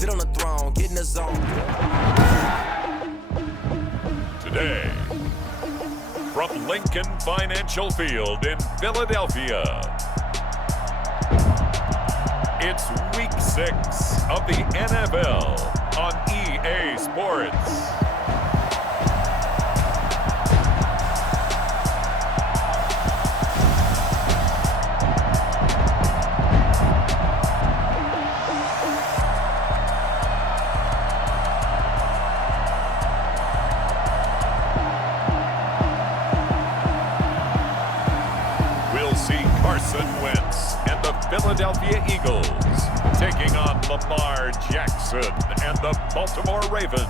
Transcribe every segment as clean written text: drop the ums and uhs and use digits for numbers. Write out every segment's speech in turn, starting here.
sit on the throne, get in the zone. Today, from Lincoln Financial Field in Philadelphia, it's Week 6 of the NFL on EA Sports. Philadelphia Eagles taking on Lamar Jackson and the Baltimore Ravens.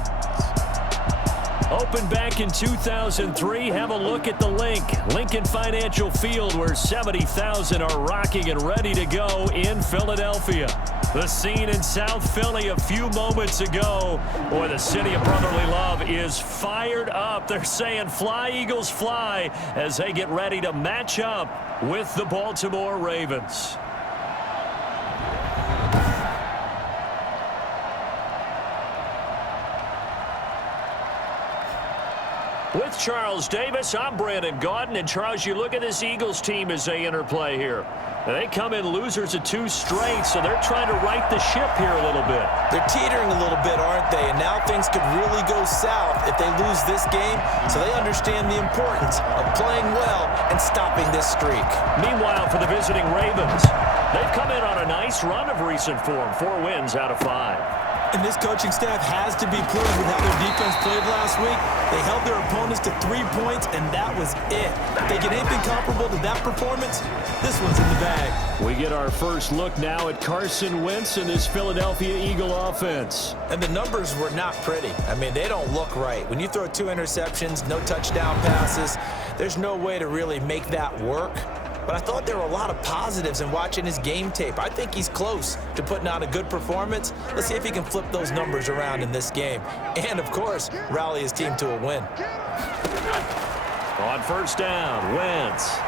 Opened back in 2003, have a look at the Lincoln Financial Field, where 70,000 are rocking and ready to go in Philadelphia. The scene in South Philly a few moments ago. Boy, the city of brotherly love is fired up. They're saying, "Fly, Eagles, fly," as they get ready to match up with the Baltimore Ravens. With Charles Davis, I'm Brandon Gaudin. And Charles, you look at this Eagles team as they interplay here. They come in losers of 2 straight, so they're trying to right the ship here a little bit. They're teetering a little bit, aren't they? And now things could really go south if they lose this game, so they understand the importance of playing well and stopping this streak. Meanwhile, for the visiting Ravens, they've come in on a nice run of recent form, 4 wins out of 5. And this coaching staff has to be pleased with how their defense played last week. They held their opponents to 3 points, and that was it. If they get anything comparable to that performance, this one's in the bag. We get our first look now at Carson Wentz and this Philadelphia Eagle offense. And the numbers were not pretty. I mean, they don't look right. When you throw 2 interceptions, no touchdown passes, there's no way to really make that work. But I thought there were a lot of positives in watching his game tape. I think he's close to putting on a good performance. Let's see if he can flip those numbers around in this game. And, of course, rally his team to a win. On first down, Wentz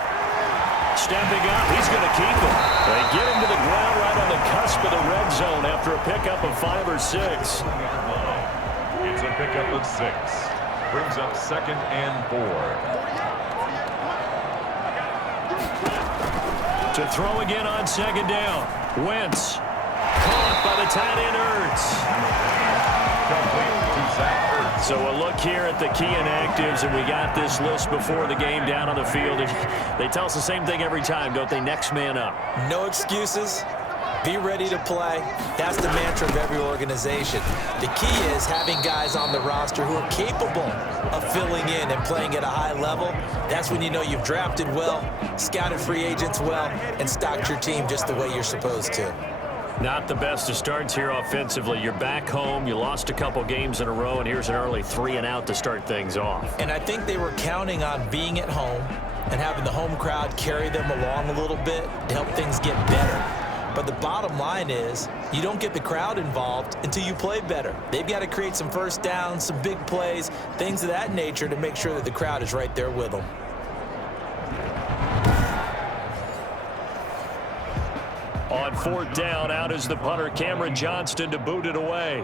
stepping up. He's going to keep it. They get him to the ground right on the cusp of the red zone after a pickup of 5 or 6. It's a pickup of 6. Brings up 2nd and 4. To throw again on 2nd down. Wentz caught by the tight end Ertz. So a look here at the key inactives, and we got this list before the game down on the field. They tell us the same thing every time, don't they? Next man up. No excuses. Be ready to play. That's the mantra of every organization. The key is having guys on the roster who are capable of filling in and playing at a high level. That's when you know you've drafted well, scouted free agents well, and stocked your team just the way you're supposed to. Not the best of starts here offensively. You're back home. You lost a couple games in a row, and here's an early 3-and-out to start things off. And I think they were counting on being at home and having the home crowd carry them along a little bit to help things get better. But the bottom line is you don't get the crowd involved until you play better. They've got to create some first downs, some big plays, things of that nature to make sure that the crowd is right there with them. On 4th down, out is the punter, Cameron Johnston, to boot it away.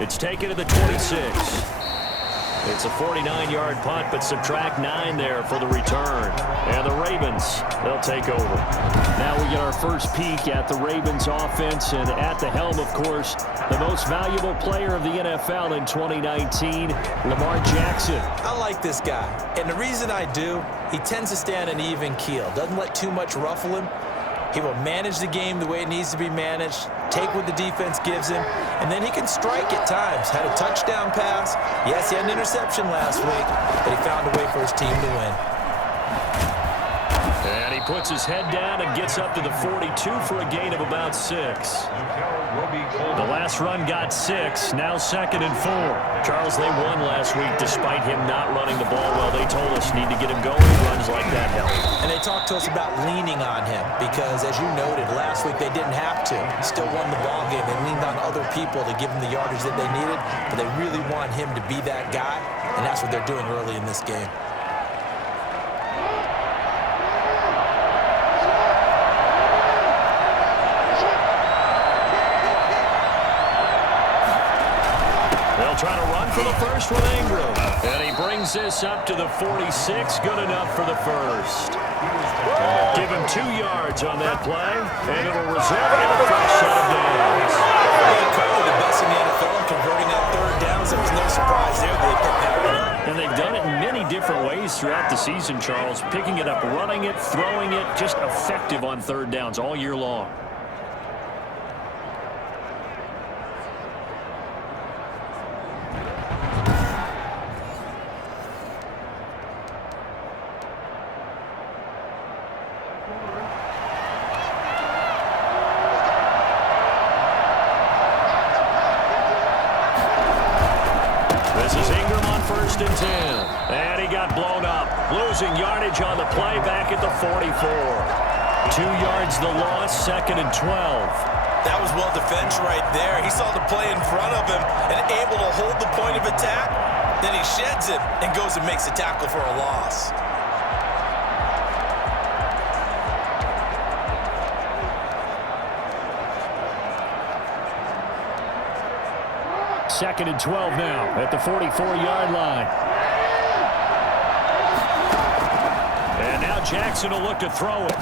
It's taken to the 26. It's a 49-yard punt, but subtract 9 there for the return. And the Ravens, they'll take over. Now we get our first peek at the Ravens offense, and at the helm, of course, the most valuable player of the NFL in 2019, Lamar Jackson. I like this guy, and the reason I do, he tends to stay on an even keel. Doesn't let too much ruffle him. He will manage the game the way it needs to be managed, take what the defense gives him, and then he can strike at times. Had a touchdown pass. Yes, he had an interception last week, but he found a way for his team to win. And he puts his head down and gets up to the 42 for a gain of about 6. The last run got 6, now 2nd and 4. Charles, they won last week despite him not running the ball well. They told us need to get him going. Runs like that help. And they talked to us about leaning on him because, as you noted, last week they didn't have to. Still won the ball game. They leaned on other people to give them the yardage that they needed, but they really want him to be that guy, and that's what they're doing early in this game. for the first with Ingram. And he brings this up to the 46. Good enough for the first. Give him 2 yards on that play, and it'll result in a fresh set of downs. Currently the best in the NFL in converting on third downs. There was no surprise there that they picked that one up. And they've done it in many different ways throughout the season, Charles. Picking it up, running it, throwing it, just effective on third downs all year long. First and 10. And he got blown up. Losing yardage on the play back at the 44. 2 yards the loss, 2nd and 12. That was well defended right there. He saw the play in front of him and able to hold the point of attack. Then he sheds it and goes and makes a tackle for a loss. Second and 12 now at the 44-yard line. And now Jackson will look to throw it.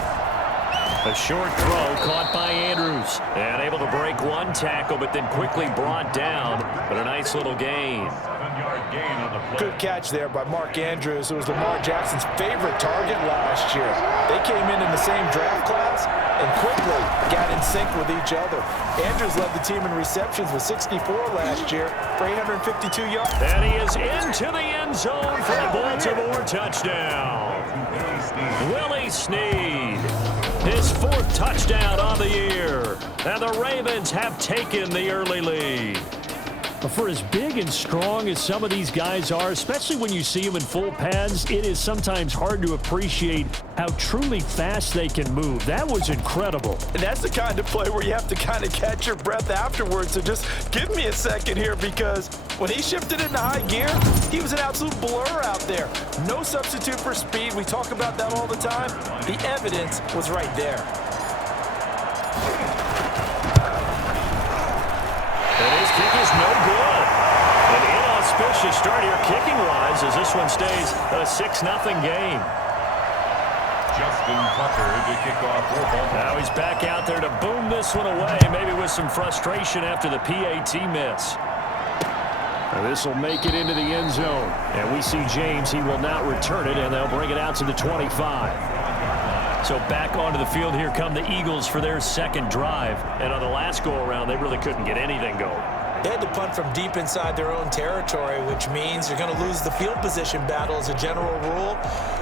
A short throw caught by Andrews. And able to break one tackle, but then quickly brought down. But a nice little gain. 7-yard gain on the play. Good catch there by Mark Andrews. It was Lamar Jackson's favorite target last year. They came in the same draft class and quickly got in sync with each other. Andrews led the team in receptions with 64 last year for 852 yards. And he is into the end zone for a Baltimore touchdown. Willie Snead, his 4th touchdown on the year. And the Ravens have taken the early lead. For as big and strong as some of these guys are, especially when you see them in full pads, it is sometimes hard to appreciate how truly fast they can move. That was incredible. And that's the kind of play where you have to kind of catch your breath afterwards. So just give me a second here, because when he shifted into high gear, he was an absolute blur out there. No substitute for speed. We talk about that all the time. The evidence was right there. And his kick is no good. An inauspicious start here kicking-wise as this one stays a 6-0 game. Justin Tucker to kick off for Baltimore. Now he's back out there to boom this one away, maybe with some frustration after the PAT miss. This will make it into the end zone. And we see James, he will not return it, and they'll bring it out to the 25. So back onto the field here come the Eagles for their 2nd drive. And on the last go-around, they really couldn't get anything going. They had to punt from deep inside their own territory, which means you're going to lose the field position battle as a general rule.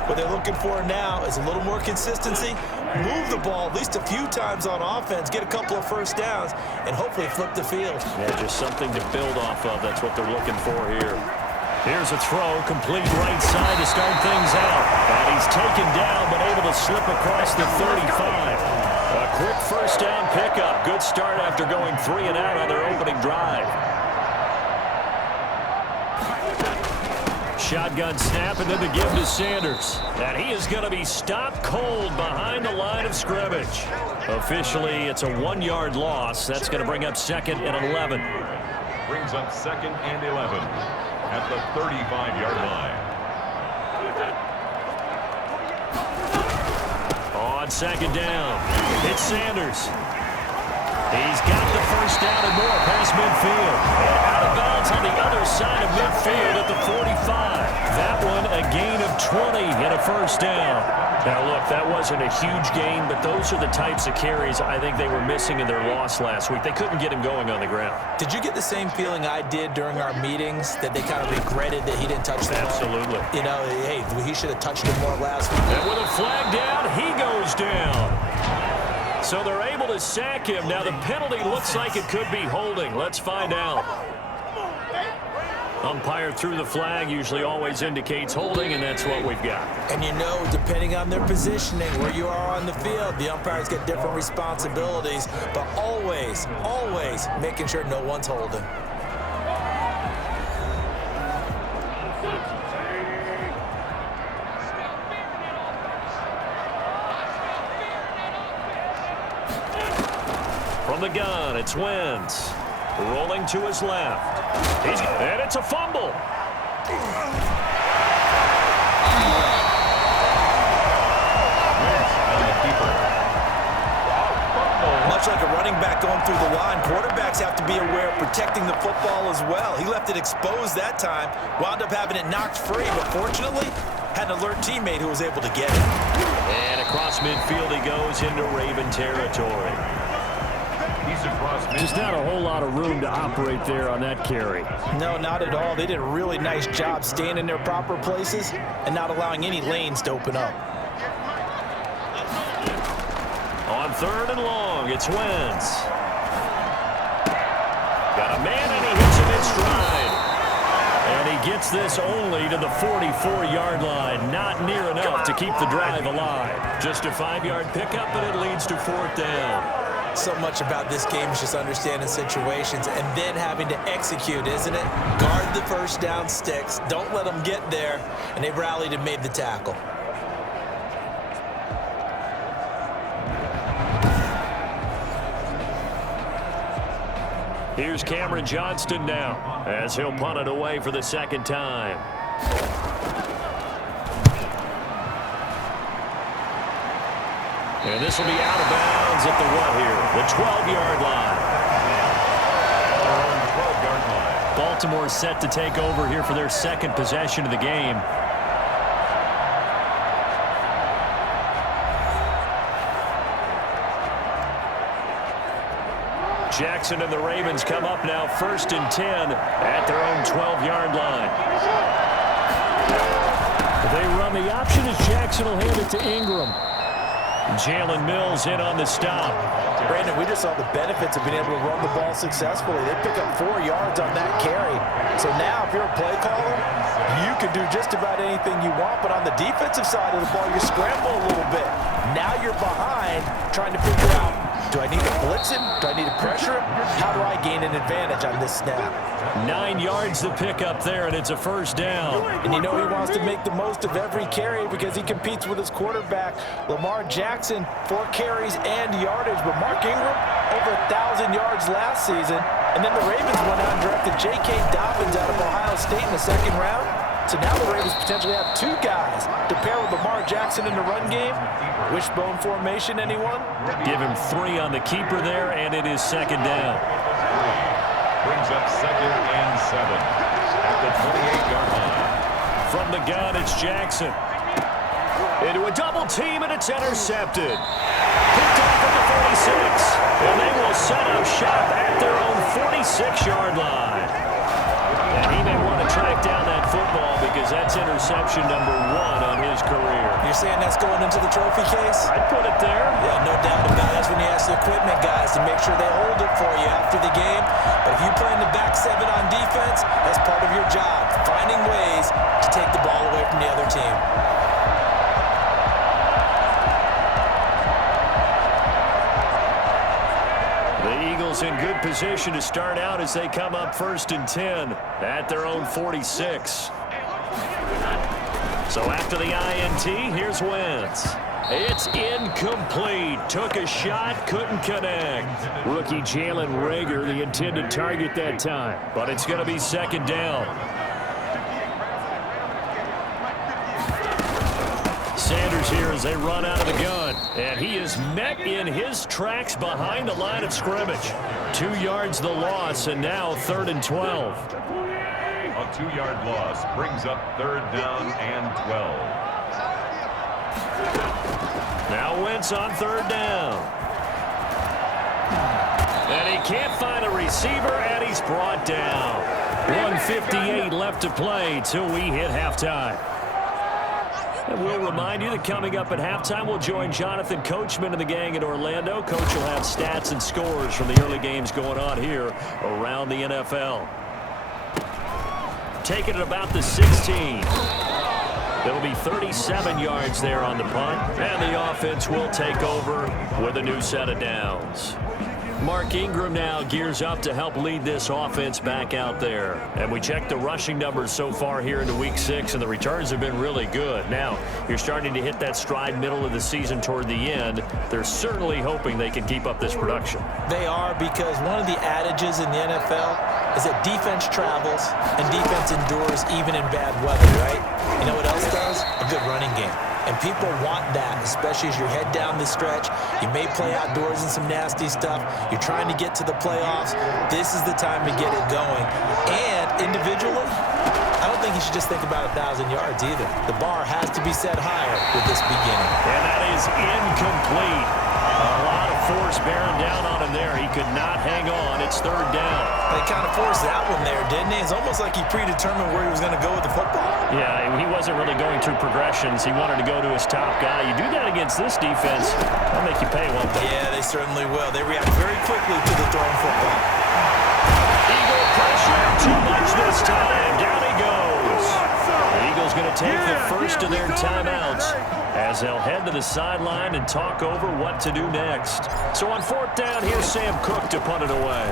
What they're looking for now is a little more consistency, move the ball at least a few times on offense, get a couple of first downs, and hopefully flip the field. Yeah, just something to build off of. That's what they're looking for here. Here's a throw, complete right side to start things out. And he's taken down, but able to slip across the 35. A quick first down pickup. Good start after going 3 and out on their opening drive. Shotgun snap, and then the give to Sanders. And he is going to be stopped cold behind the line of scrimmage. Officially, it's a 1-yard loss. That's going to bring up 2nd and 11. Brings up 2nd and 11 at the 35-yard line. On 2nd down, it's Sanders. He's got the first down and more past midfield. And out of bounds on the other side of midfield at the 45. That one a gain of 20 and a first down. Now, look, that wasn't a huge gain, but those are the types of carries I think they were missing in their loss last week. They couldn't get him going on the ground. Did you get the same feeling I did during our meetings, that they kind of regretted that he didn't touch the ball? Absolutely. You know, hey, he should have touched it more last week. And with a flag down, he goes down. So they're able to sack him. Now the penalty looks like it could be holding. Let's find out. Umpire threw the flag, usually always indicates holding, and that's what we've got. And you know, depending on their positioning, where you are on the field, the umpires get different responsibilities, but always, always making sure no one's holding. From the gun, it's Wentz. Rolling to his left. And it's a fumble. Much like a running back going through the line, quarterbacks have to be aware of protecting the football as well. He left it exposed that time, wound up having it knocked free, but fortunately, had an alert teammate who was able to get it. And across midfield he goes into Raven territory. Just not a whole lot of room to operate there on that carry. No, not at all. They did a really nice job staying in their proper places and not allowing any lanes to open up. On 3rd and long, it's Wentz. Got a man, and he hits him in stride. And he gets this only to the 44-yard line. Not near enough to keep the drive alive. Just a 5-yard pickup, and it leads to 4th down. So much about this game is just understanding situations and then having to execute, isn't it? Guard the first down sticks. Don't let them get there. And they rallied and made the tackle. Here's Cameron Johnston now as he'll punt it away for the 2nd time. And this will be out of bounds at the what here? The 12-yard line. 12-yard line. Baltimore set to take over here for their 2nd possession of the game. Jackson and the Ravens come up now 1st and 10 at their own 12-yard line. They run the option as Jackson will hand it to Ingram. Jalen Mills in on the stop. Brandon, we just saw the benefits of being able to run the ball successfully. They pick up 4 yards on that carry. So now if you're a play caller, you can do just about anything you want. But on the defensive side of the ball, you scramble a little bit. Now you're behind trying to figure out, do I need to blitz him? Do I need to pressure him? How do I gain an advantage on this snap? 9 yards to pick up there, and it's a 1st down. And you know he wants to make the most of every carry because he competes with his quarterback, Lamar Jackson, 4 carries and yardage. But Mark Ingram, over 1,000 yards last season. And then the Ravens went out and drafted J.K. Dobbins out of Ohio State in the 2nd round. So now the Ravens potentially have 2 guys to pair with Lamar Jackson in the run game. Wishbone formation, anyone? Give him 3 on the keeper there, and it is 2nd down. Brings up 2nd and 7 at the 28-yard line. From the gun, it's Jackson. Into a double team, and it's intercepted. Picked off at the 46. And they will set up shop at their own 46-yard line. And he may want to track down that football because that's interception number 1 on his career. You're saying that's going into the trophy case? I'd put it there. Yeah, no doubt about it. That's when you ask the equipment guys to make sure they hold it for you after the game. But if you play in the back 7 on defense, that's part of your job, finding ways to take the ball away from the other team. The Eagles in good position to start out as they come up 1st and 10 at their own 46. So after the INT, here's Wentz. It's incomplete. Took a shot, couldn't connect. Rookie Jalen Reagor, the intended target that time. But it's going to be 2nd down. Sanders here as they run out of the gun. And he is met in his tracks behind the line of scrimmage. 2 yards the loss, and now 3rd and 12. A 2-yard loss brings up 3rd down and 12. Now Wentz on 3rd down. And he can't find a receiver, and he's brought down. 1:58 left to play till we hit halftime. And we'll remind you that coming up at halftime, we'll join Jonathan Coachman and the gang in Orlando. Coach will have stats and scores from the early games going on here around the NFL. Taking it about the 16. It'll be 37 yards there on the punt, and the offense will take over with a new set of downs. Mark Ingram now gears up to help lead this offense back out there. And we checked the rushing numbers so far here into Week 6, and the returns have been really good. Now, you're starting to hit that stride middle of the season toward the end. They're certainly hoping they can keep up this production. They are, because one of the adages in the NFL is that defense travels and defense endures even in bad weather, right? You know what else does? A good running game. And people want that, especially as you head down the stretch. You may play outdoors in some nasty stuff. You're trying to get to the playoffs. This is the time to get it going. And individually, I don't think you should just think about 1,000 yards either. The bar has to be set higher with this beginning. And that is incomplete. A lot of force bearing down on him there. He could not hang on. It's third down. They kind of forced that one there, didn't he? It's almost like he predetermined where he was going to go with the football. Yeah, he wasn't really going through progressions. He wanted to go to his top guy. You do that against this defense, they'll make you pay, won't they? Yeah, they certainly will. They react very quickly to the thrown football. Eagle pressure, too much this time. Down he goes. The Eagles going to take the first of their timeouts as they'll head to the sideline and talk over what to do next. So on fourth down, here's Sam Cook to punt it away.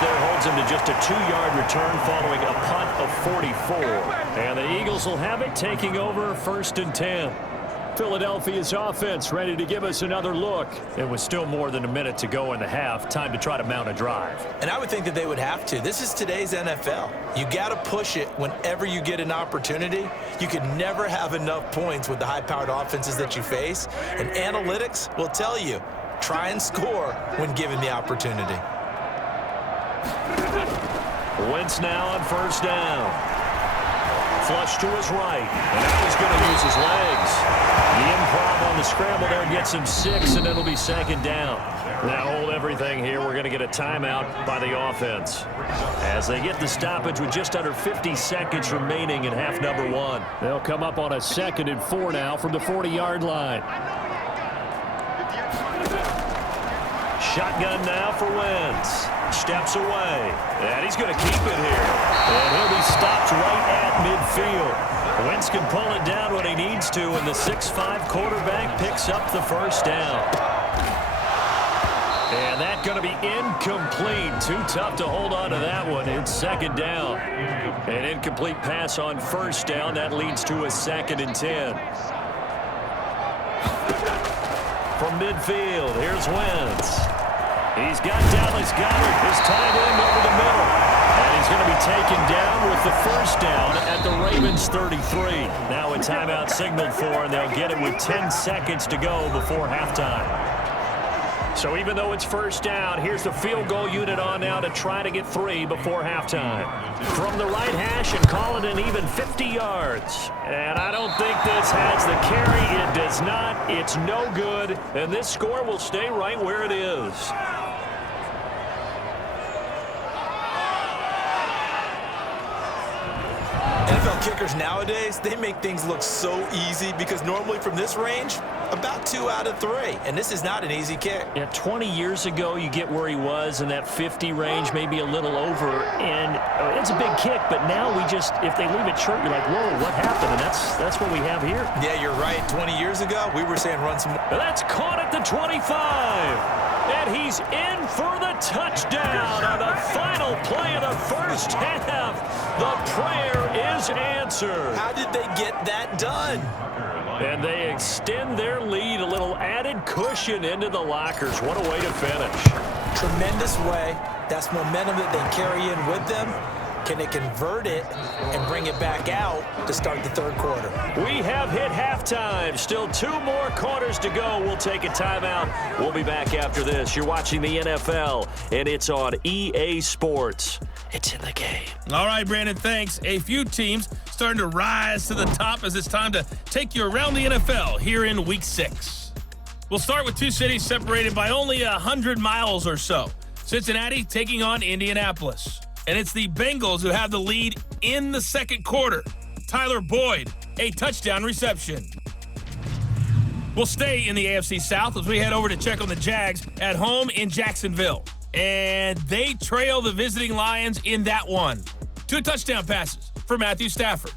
There holds him to just a 2-yard return following a punt of 44. And the Eagles will have it, taking over 1st and 10. Philadelphia's offense ready to give us another look. It was still more than a minute to go in the half. Time to try to mount a drive. And I would think that they would have to. This is today's NFL. You got to push it whenever you get an opportunity. You can never have enough points with the high-powered offenses that you face. And analytics will tell you, try and score when given the opportunity. Wentz now on first down. Flush to his right. And now he's going to use his legs. The improv on the scramble there gets him 6, and it'll be 2nd down. Now hold everything here. We're going to get a timeout by the offense as they get the stoppage with just under 50 seconds remaining in half number 1. They'll come up on a 2nd and 4 now from the 40-yard line. Shotgun now for Wentz. Steps away, and he's going to keep it here. And he'll be stopped right at midfield. Wentz can pull it down when he needs to, and the 6'5" quarterback picks up the first down. And that's going to be incomplete. Too tough to hold on to that one. It's 2nd down. An incomplete pass on first down. That leads to a 2nd and 10. From midfield, here's Wentz. He's got Dallas Goedert, his tight end, over the middle. And he's going to be taken down with the first down at the Ravens 33. Now a timeout signaled for, and they'll get it with 10 seconds to go before halftime. So even though it's first down, here's the field goal unit on now to try to get 3 before halftime. From the right hash and call it an even 50 yards. And I don't think this has the carry. It does not. It's no good. And this score will stay right where it is. NFL kickers nowadays, they make things look so easy because normally from this range, about 2 out of 3. And this is not an easy kick. Yeah, 20 years ago, you get where he was in that 50 range, maybe a little over. And it's a big kick, but now we just, if they leave it short, you're like, whoa, what happened? And that's what we have here. Yeah, you're right. 20 years ago, we were saying run some more. That's caught at the 25. And he's in for the touchdown on the final play of the first half. The prayer is answered. How did they get that done? And they extend their lead, a little added cushion into the lockers. What a way to finish. Tremendous way. That's momentum that they carry in with them. Can they convert it and bring it back out to start the 3rd quarter? We have hit halftime. Still 2 more quarters to go. We'll take a timeout. We'll be back after this. You're watching the NFL, and it's on EA Sports. It's in the game. All right, Brandon, thanks. A few teams starting to rise to the top as it's time to take you around the NFL here in Week 6. We'll start with 2 cities separated by only 100 miles or so. Cincinnati taking on Indianapolis. And it's the Bengals who have the lead in the 2nd quarter. Tyler Boyd, a touchdown reception. We'll stay in the AFC South as we head over to check on the Jags at home in Jacksonville. And they trail the visiting Lions in that one. 2 touchdown passes for Matthew Stafford.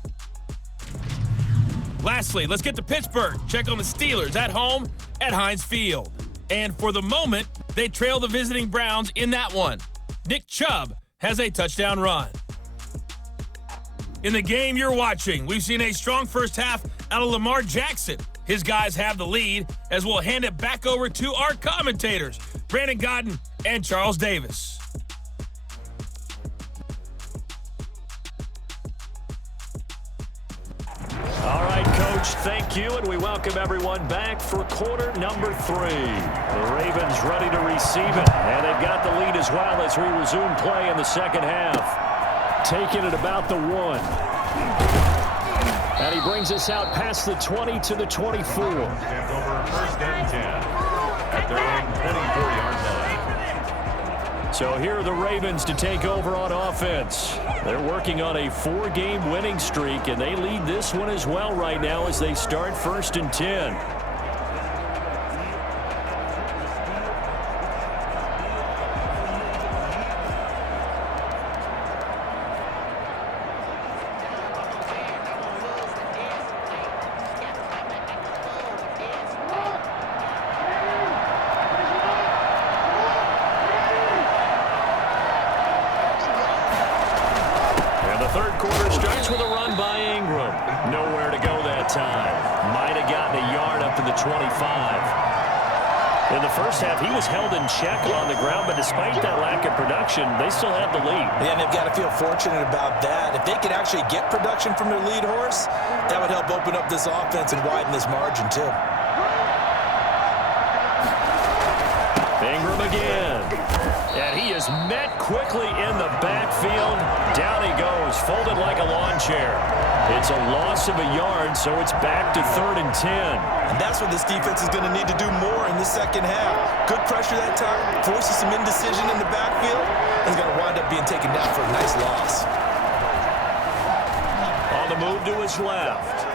Lastly, let's get to Pittsburgh. Check on the Steelers at home at Heinz Field. And for the moment, they trail the visiting Browns in that one. Nick Chubb has a touchdown run. In the game you're watching, we've seen a strong first half out of Lamar Jackson. His guys have the lead, as we'll hand it back over to our commentators, Brandon Godden and Charles Davis. All right, Coach, thank you, and we welcome everyone back for quarter number 3. The Ravens ready to receive it, and they've got the lead as well as we resume play in the second half. Taking it about the 1. And he brings us out past the 20 to the 24. Over first and 10 at their own 24-yard line. So here are the Ravens to take over on offense. They're working on a 4-game winning streak, and they lead this one as well right now as they start first and 10. In the first half, he was held in check on the ground, but despite that lack of production, they still have the lead. Yeah, and they've got to feel fortunate about that. If they could actually get production from their lead horse, that would help open up this offense and widen this margin, too. Ingram again. And he is met quickly in the backfield. Down he goes, folded like a lawn chair. It's a loss of a yard, so it's back to 3rd and 10. And that's what this defense is going to need to do more in the second half. Good pressure that time, forces some indecision in the backfield, and is going to wind up being taken down for a nice loss. On the move to his left.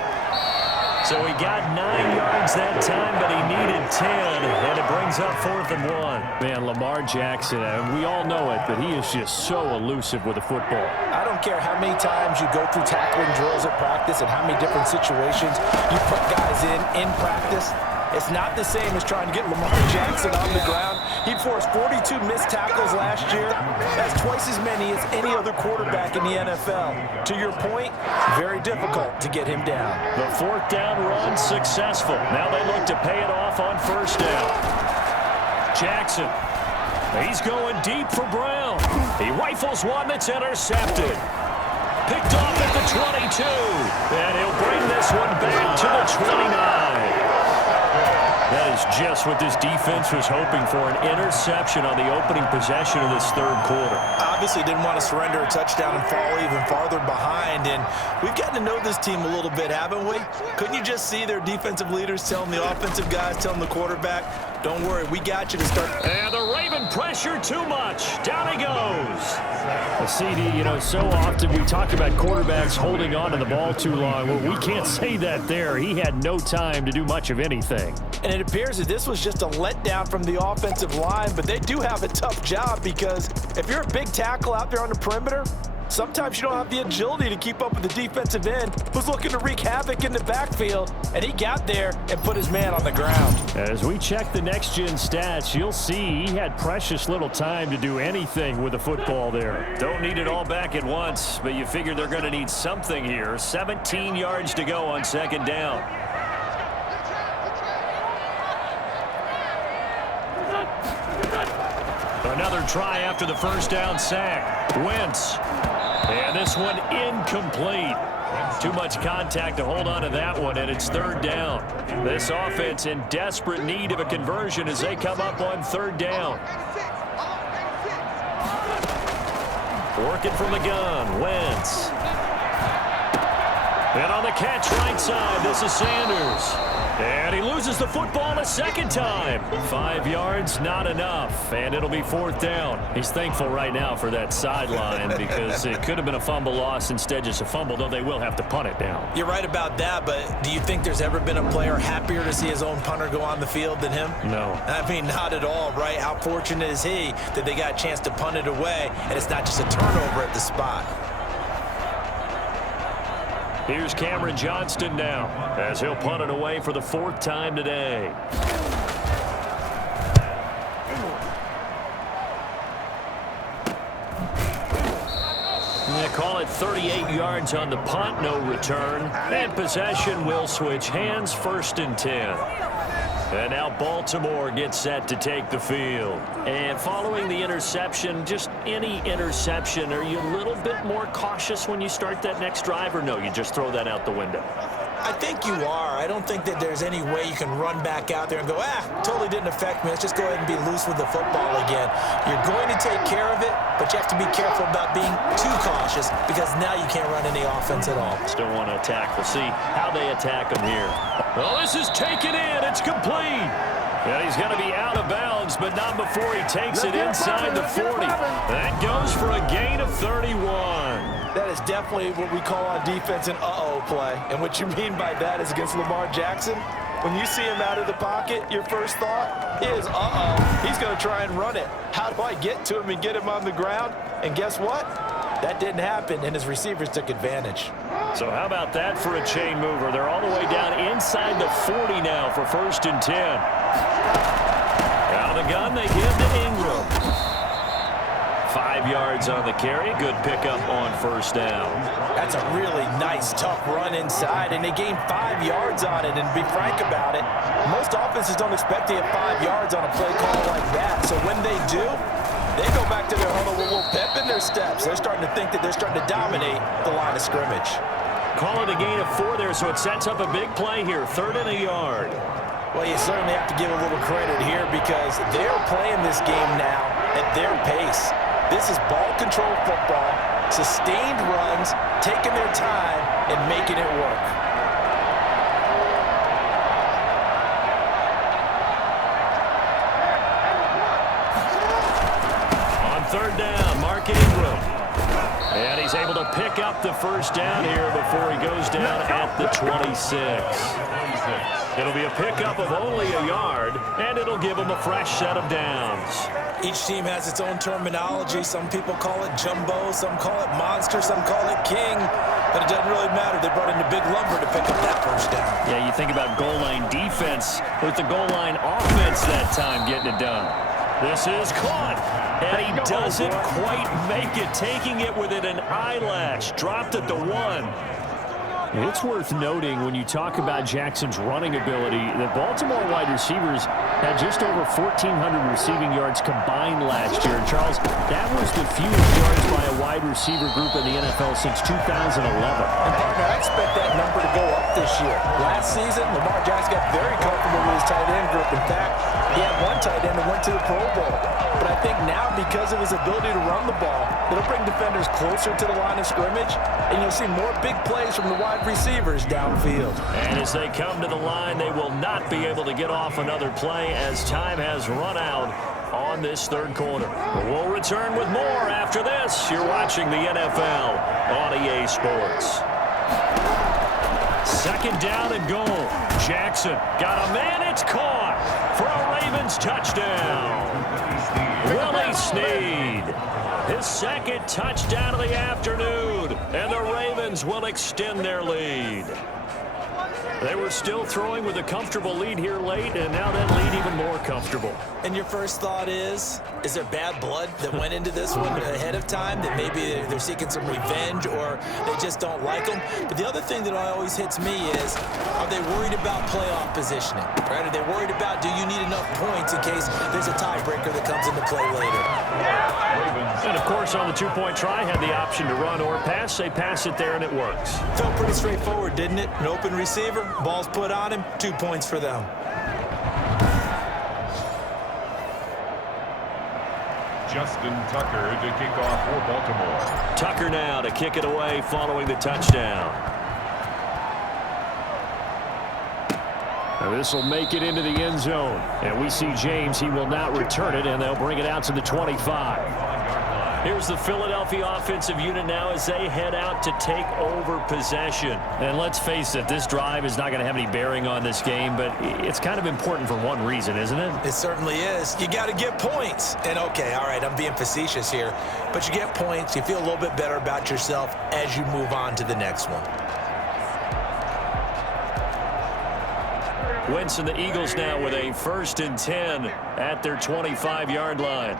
So he got 9 yards that time, but he needed 10, and it brings up 4th and 1. Man, Lamar Jackson, we all know it, but he is just so elusive with the football. I don't care how many times you go through tackling drills at practice and how many different situations you put guys in practice. It's not the same as trying to get Lamar Jackson on the ground. He forced 42 missed tackles last year. That's twice as many as any other quarterback in the NFL. To your point, very difficult to get him down. The 4th down run successful. Now they look to pay it off on 1st down. Jackson, he's going deep for Brown. He rifles one that's intercepted. Picked off at the 22. And he'll bring this one back to the 29. That is just what this defense was hoping for, an interception on the opening possession of this 3rd quarter. Obviously didn't want to surrender a touchdown and fall even farther behind, and we've gotten to know this team a little bit, haven't we? Couldn't you just see their defensive leaders telling the offensive guys, telling the quarterback, don't worry, we got you to start. And the Raven pressure too much. Down he goes. CD, so often we talk about quarterbacks holding on to the ball too long. Well, we can't say that there. He had no time to do much of anything. And it appears that this was just a letdown from the offensive line, but they do have a tough job because if you're a big tackle out there on the perimeter, sometimes you don't have the agility to keep up with the defensive end who's looking to wreak havoc in the backfield, and he got there and put his man on the ground. As we check the next-gen stats, you'll see he had precious little time to do anything with the football there. Don't need it all back at once, but you figure they're going to need something here. 17 yards to go on 2nd down. Another try after the 1st down sack. Wentz. And this one incomplete. Too much contact to hold on to that one, and it's 3rd down. This offense in desperate need of a conversion as they come up on 3rd down. Working from the gun, Wentz. And on the catch right side, this is Sanders. And he loses the football a 2nd time. 5 yards, not enough. And it'll be 4th down. He's thankful right now for that sideline because it could have been a fumble loss, instead just a fumble, though they will have to punt it down. You're right about that, but do you think there's ever been a player happier to see his own punter go on the field than him? No. I mean, not at all, right? How fortunate is he that they got a chance to punt it away, and it's not just a turnover at the spot. Here's Cameron Johnston now as he'll punt it away for the 4th time today. They call it 38 yards on the punt, no return. And possession will switch hands, 1st and 10. And now Baltimore gets set to take the field. And following the interception, just any interception, are you a little bit more cautious when you start that next drive, or no, you just throw that out the window? I think you are. I don't think that there's any way you can run back out there and go, totally didn't affect me. Let's just go ahead and be loose with the football again. You're going to take care of it, but you have to be careful about being too cautious because now you can't run any offense at all. Still want to attack. We'll see how they attack him here. Well, this is taken in. It's complete. And he's going to be out of bounds, but not before he takes it inside the 40. That goes for a gain of 31. That is definitely what we call on defense an uh-oh play. And what you mean by that is against Lamar Jackson, when you see him out of the pocket, your first thought is, uh-oh, he's going to try and run it. How do I get to him and get him on the ground? And guess what? That didn't happen, and his receivers took advantage. So how about that for a chain mover? They're all the way down inside the 40 now for 1st and 10. Out of the gun, they give to Ingram. 5 yards on the carry. Good pickup on 1st down. That's a really nice, tough run inside, and they gained 5 yards on it. And to be frank about it, most offenses don't expect to get 5 yards on a play call like that. So when they do, they go back to their huddle with a little pep in their steps. They're starting to think that they're starting to dominate the line of scrimmage. Call it a gain of 4 there, so it sets up a big play here. 3rd and a yard. Well, you certainly have to give a little credit here because they're playing this game now at their pace. This is ball control football, sustained runs, taking their time and making it work. On 3rd down, Mark Ingram. And he's able to pick up the 1st down here before he goes down at the 26. It'll be a pickup of only a yard, and it'll give him a fresh set of downs. Each team has its own terminology. Some people call it jumbo, some call it monster, some call it king. But it doesn't really matter. They brought in the big lumber to pick up that 1st down. Yeah, you think about goal line defense with the goal line offense that time getting it done. This is caught, and he doesn't quite make it, taking it within an eyelash. Dropped at the 1. It's worth noting when you talk about Jackson's running ability that Baltimore wide receivers had just over 1,400 receiving yards combined last year. And Charles, that was the fewest yards by a wide receiver group in the NFL since 2011. And partner, I expect that number to go up this year. Last season, Lamar Jackson got very comfortable with his tight end group. In fact, he had one tight end that went to the Pro Bowl. But I think now, because of his ability to run the ball, it'll bring defenders closer to the line of scrimmage, and you'll see more big plays from the wide receivers downfield. And as they come to the line, they will not be able to get off another play as time has run out on this 3rd quarter. We'll return with more after this. You're watching the NFL on EA Sports. 2nd down and goal. Jackson got a man. It's caught for a Ravens touchdown. Willie Snead, his 2nd touchdown of the afternoon, and the Ravens will extend their lead. They were still throwing with a comfortable lead here late, and now that lead even more comfortable. And your first thought is there bad blood that went into this one ahead of time, that maybe they're seeking some revenge or they just don't like them? But the other thing that always hits me is, are they worried about playoff positioning? Right? Are they worried about, do you need enough points in case there's a tiebreaker that comes into play later? And, of course, on the 2-point try, had the option to run or pass. They pass it there, and it works. Felt pretty straightforward, didn't it? An open receiver, ball's put on him, 2 points for them. Justin Tucker to kick off for Baltimore. Tucker now to kick it away following the touchdown. Now this will make it into the end zone. And we see James. He will not return it, and they'll bring it out to the 25. Here's the Philadelphia offensive unit now as they head out to take over possession. And let's face it, this drive is not going to have any bearing on this game, but it's kind of important for one reason, isn't it? It certainly is. You got to get points. And, okay, all right, I'm being facetious here, but you get points. You feel a little bit better about yourself as you move on to the next one. Wentz and the Eagles now with a 1st and 10 at their 25-yard line.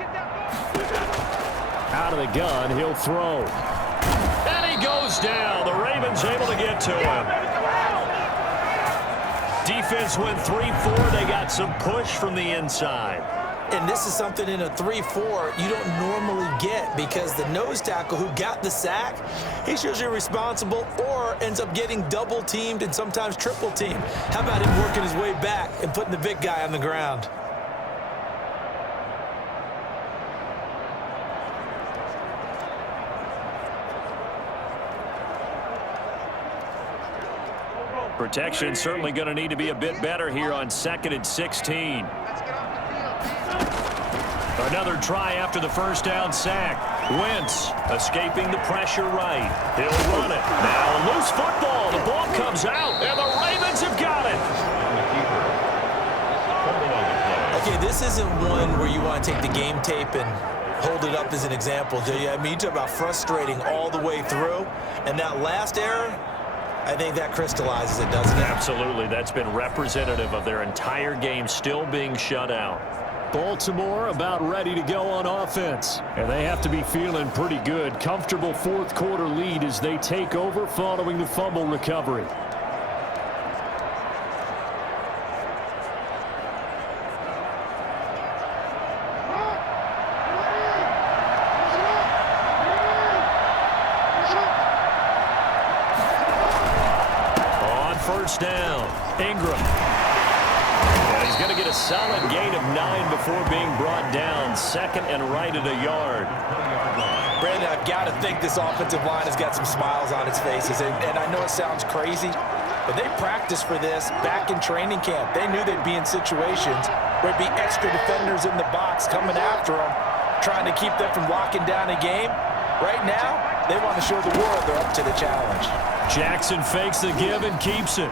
Out of the gun, he'll throw. And he goes down. The Ravens able to get to him. Defense went 3-4. They got some push from the inside. And this is something in a 3-4 you don't normally get, because the nose tackle who got the sack, he's usually responsible or ends up getting double teamed and sometimes triple teamed. How about him working his way back and putting the big guy on the ground? Protection certainly going to need to be a bit better here on 2nd and 16. Another try after the 1st down sack. Wentz escaping the pressure right. He'll run it. Now loose football. The ball comes out, and the Ravens have got it. Okay, this isn't one where you want to take the game tape and hold it up as an example, do you? I mean, you talk about frustrating all the way through, and that last error, I think that crystallizes it, doesn't it? Absolutely. That's been representative of their entire game still being shut out. Baltimore about ready to go on offense. And they have to be feeling pretty good. Comfortable 4th quarter lead as they take over following the fumble recovery. On 1st down, Ingram. He's going to get a solid gain of 9 before being brought down. 2nd and right at a yard. Brandon, I've got to think this offensive line has got some smiles on its faces. And I know it sounds crazy, but they practiced for this back in training camp. They knew they'd be in situations where there'd be extra defenders in the box coming after them, trying to keep them from locking down a game. Right now, they want to show the world they're up to the challenge. Jackson fakes the give and keeps it.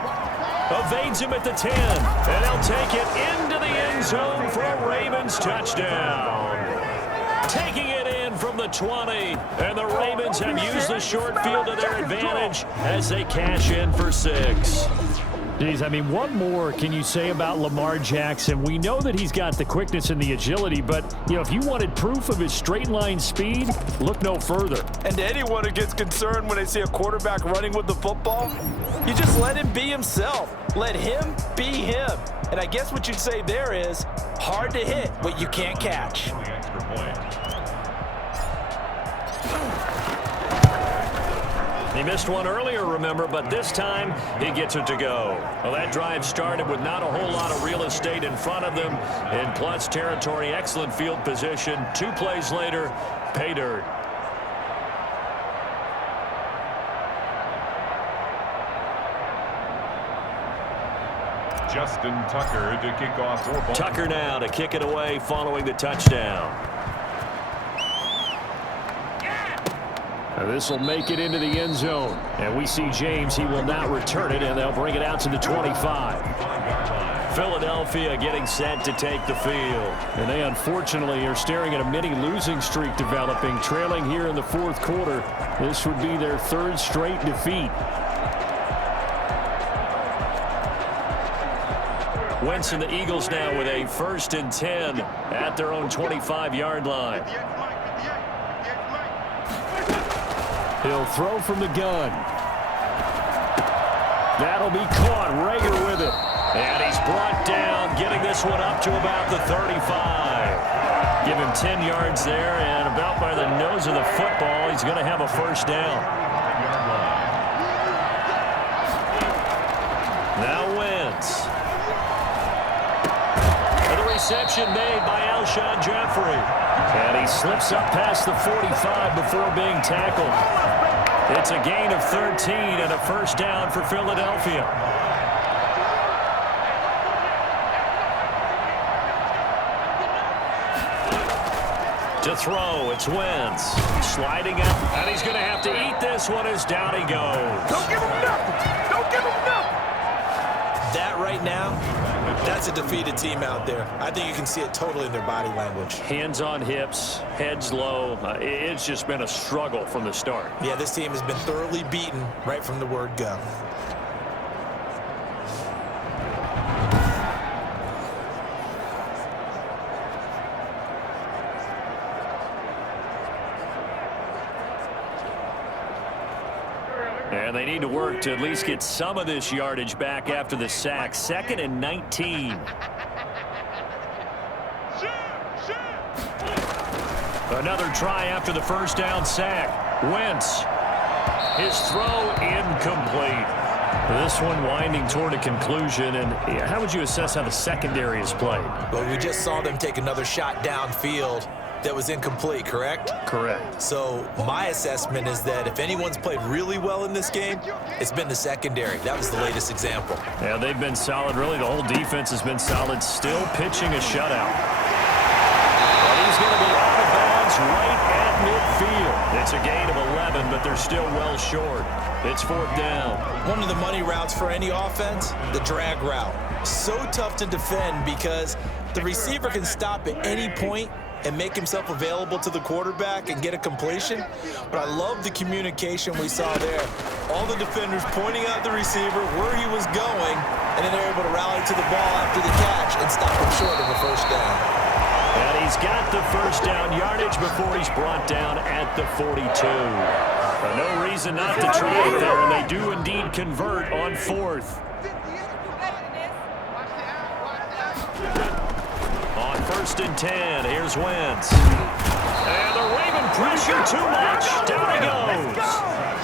Evades him at the 10, and he'll take it into the end zone for a Ravens touchdown. Taking it in from the 20, and the Ravens have used the short field to their advantage as they cash in for 6. Geez, I mean, what more can you say about Lamar Jackson? We know that he's got the quickness and the agility, but, you know, if you wanted proof of his straight-line speed, look no further. And to anyone who gets concerned when they see a quarterback running with the football, you just let him be himself. Let him be him. And I guess what you'd say there is hard to hit what you can't catch. He missed one earlier, remember, but this time he gets it to go. Well, that drive started with not a whole lot of real estate in front of them. In plus territory, excellent field position. 2 plays later, pay dirt. Justin Tucker to kick off for Baltimore. Tucker now to kick it away following the touchdown. This will make it into the end zone. And we see James. He will not return it, and they'll bring it out to the 25. Philadelphia getting set to take the field. And they unfortunately are staring at a mini losing streak developing, trailing here in the 4th quarter. This would be their 3rd straight defeat. Wentz and the Eagles now with a 1st and 10 at their own 25-yard line. He'll throw from the gun. That'll be caught. Rager with it. And he's brought down, getting this one up to about the 35. Give him 10 yards there, and about by the nose of the football, he's going to have a 1st down. Now Wentz. And the reception made by Alshon Jeffrey. And he slips up past the 45 before being tackled. It's a gain of 13 and a 1st down for Philadelphia. To throw, it's Wentz. Sliding up, and he's going to have to eat this one as down he goes. Don't give him nothing. Don't give him nothing. That right now, that's a defeated team out there. I think you can see it totally in their body language. Hands on hips, heads low. It's just been a struggle from the start. Yeah, this team has been thoroughly beaten right from the word go. And they need to work to at least get some of this yardage back after the sack. 2nd and 19. Another try after the first down sack. Wentz. His throw incomplete. This one winding toward a conclusion. And how would you assess how the secondary is played? Well, we just saw them take another shot downfield that was incomplete, correct? Correct. So my assessment is that if anyone's played really well in this game, it's been the secondary. That was the latest example. Yeah, they've been solid. Really, the whole defense has been solid. Still pitching a shutout. But he's going to be out of bounds right at midfield. It's a gain of 11, but they're still well short. It's 4th down. One of the money routes for any offense, the drag route. So tough to defend because the receiver can stop at any point and make himself available to the quarterback and get a completion. But I love the communication we saw there. All the defenders pointing out the receiver, where he was going, and then they're able to rally to the ball after the catch and stop him short of a first down. And he's got the first down yardage before he's brought down at the 42. But no reason not to try it there, and they do indeed convert on 4th. On 1st and 10, here's Wentz. And the Raven pressure too much. Down he goes.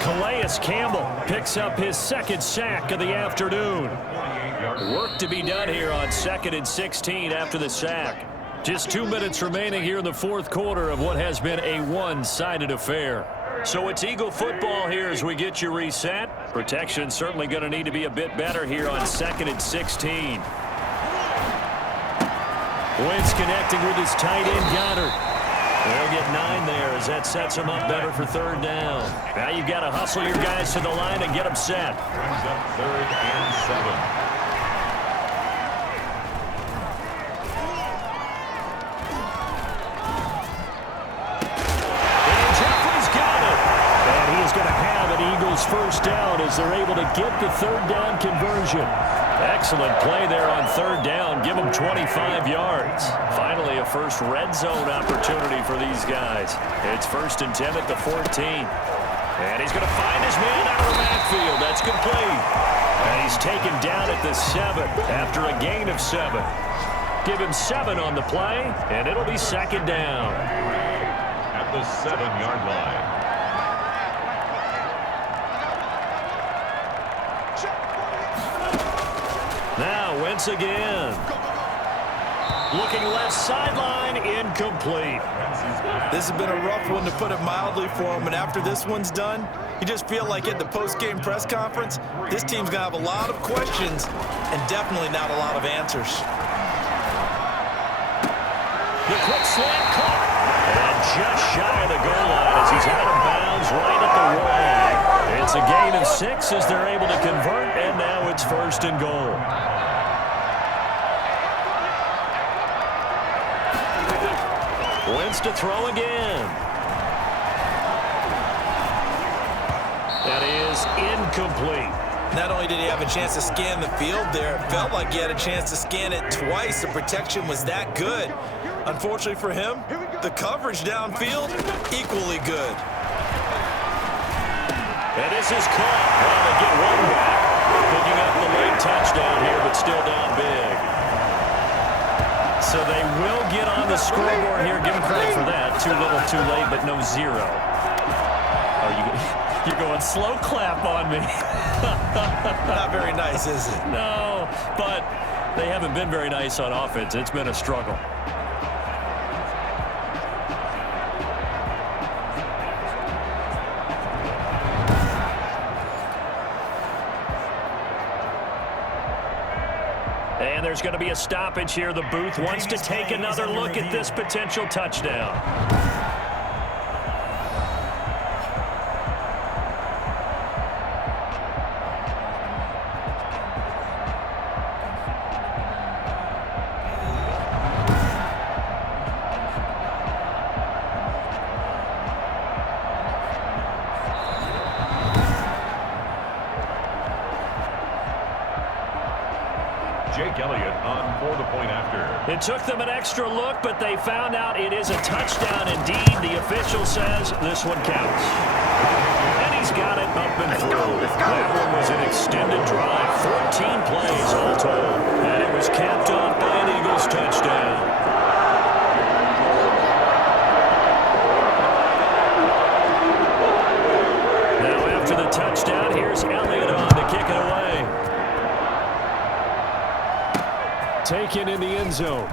Calais Campbell picks up his 2nd sack of the afternoon. Work to be done here on 2nd and 16 after the sack. Just 2 minutes remaining here in the 4th quarter of what has been a one-sided affair. So it's Eagle football here as we get you reset. Protection certainly going to need to be a bit better here on 2nd and 16. Wentz connecting with his tight end, Goddard. They'll get 9 there as that sets them up better for 3rd down. Now you've got to hustle your guys to the line and get them set. Brings up 3rd and 7. First down as they're able to get the 3rd down conversion. Excellent play there on 3rd down. Give them 25 yards. Finally, a first red zone opportunity for these guys. It's 1st and 10 at the 14. And he's going to find his man out of the backfield. That's complete. And he's taken down at the 7 after a gain of 7. Give him 7 on the play, and it'll be 2nd down. At the 7-yard line. Now Wentz again. Looking left sideline, incomplete. This has been a rough one, to put it mildly, for him. And after this one's done, you just feel like at the post-game press conference, this team's going to have a lot of questions and definitely not a lot of answers. The quick slant caught. And just shy of the goal line as he's out of bounds right at the wall. It's a gain of 6 as they're able to convert, and now it's 1st and goal. Wentz to throw again. That is incomplete. Not only did he have a chance to scan the field there, it felt like he had a chance to scan it twice. The protection was that good. Unfortunately for him, the coverage downfield, equally good. And this is caught. Well, they get one back. Picking up the late touchdown here, but still down big. So they will get on the scoreboard here. Give them credit for that. Too little, too late, but no 0. Oh, you're going slow clap on me. Not very nice, is it? No, but they haven't been very nice on offense. It's been a struggle. And there's going to be a stoppage here. The booth wants to take another look at this potential touchdown. It took them an extra look, but they found out it is a touchdown indeed. The official says this one counts. And he He's got it up and through. That one was an extended drive. 14 plays all told. And it was capped off by an Eagles touchdown. Now after the touchdown, here's Elliott on to kick it away. Taken in the end zone.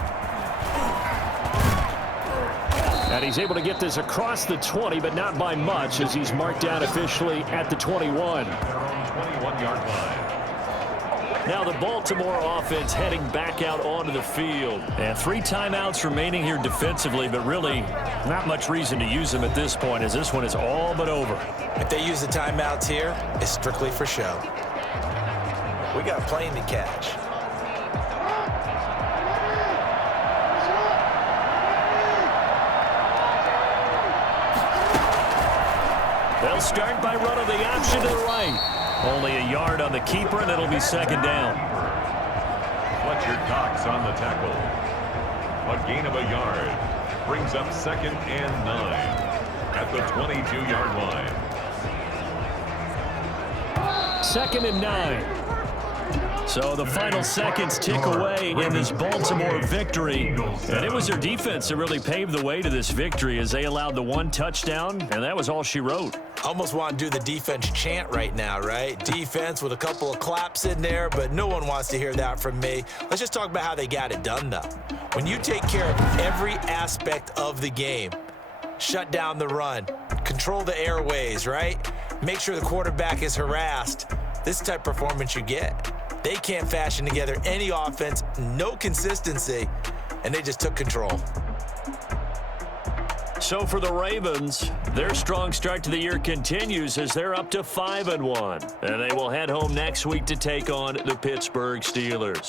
And he's able to get this across the 20, but not by much, as he's marked down officially at the 21. Their own 21-yard line. Now the Baltimore offense heading back out onto the field. And 3 timeouts remaining here defensively, but really not much reason to use them at this point, as this one is all but over. If they use the timeouts here, it's strictly for show. We got a plane to catch. They'll start by running the option to the right. Only a yard on the keeper, and it'll be second down. Fletcher Cox on the tackle. A gain of a yard. Brings up 2nd and 9 at the 22-yard line. 2nd and 9. So the final seconds tick away in this Baltimore victory. And it was their defense that really paved the way to this victory, as they allowed the 1 touchdown, and that was all she wrote. Almost want to do the defense chant right now, right? Defense with a couple of claps in there, but no one wants to hear that from me. Let's just talk about how they got it done, though. When you take care of every aspect of the game, shut down the run, control the airways, right? Make sure the quarterback is harassed. This type of performance you get. They can't fashion together any offense, no consistency, and they just took control. So for the Ravens, their strong start to the year continues as they're up to 5-1. And they will head home next week to take on the Pittsburgh Steelers.